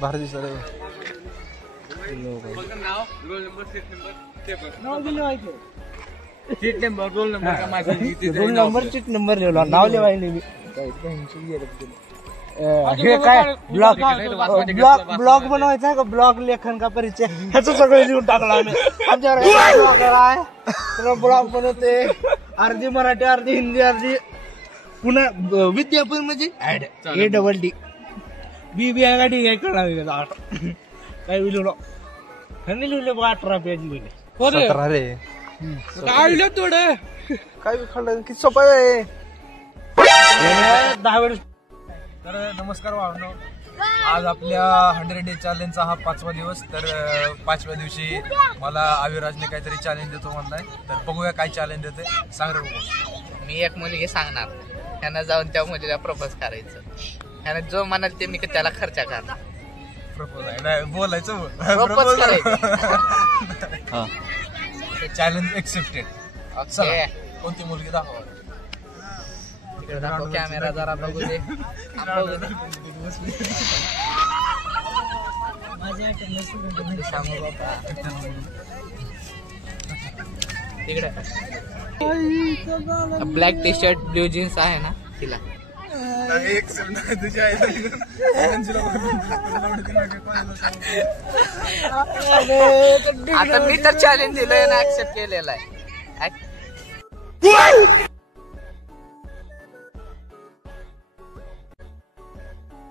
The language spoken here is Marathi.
भारी दिसत आहे. सीट नंबर रोल नंबर का माझा रोल नंबर सीट नंबर लिहिला नाव लिवायला मी हे काय ब्लॉग ब्लॉग बनवायचा आहे का ब्लॉग लेखन का परिचय ह्याचं सगळं लिहून टाकलं आम्ही. आमच्यावर ब्लॉगर आहे तर ब्लॉग बनवते अर्धी मराठी अर्धी हिंदी अर्धी पुन्हा विद्यापन म्हणजे ऍड ADD BB आहे का ठीक आहे कळणार काय लिहिलं त्यांनी लिहिले बघा 18 पेज लिहिले 17 रे. काय लिहिलं थोडं काय खाल्लं किती सोपं आहे. 10 वेळेस. तर नमस्कार भावनो, आज आपल्या 100 डे चॅलेंजचा हा 5वा दिवस. तर 5व्या दिवशी मला अविराजने काहीतरी चॅलेंज देतो म्हणलाय. तर बघूया काय चॅलेंज देते. सांग रे बघू. मी एक मुलगी सांगणार, त्यांना जाऊन त्या मुलीला प्रपोज करायचं. त्याने जो म्हणाल ते मी त्याला खर्च करणार. प्रपोज आहे नाही बोलायचं. प्रपोज करायचं. Challenge accepted. ओके, कोणती मुलगी दाखवा. इकडे दाखव कॅमेरा जरा बघू दे. सांगू बाबा तिकडे black T shirt blue jeans आहे ना तिला. आता मी तर चॅलेंज दिलंय ना ऍक्सेप्ट केलेलं आहे.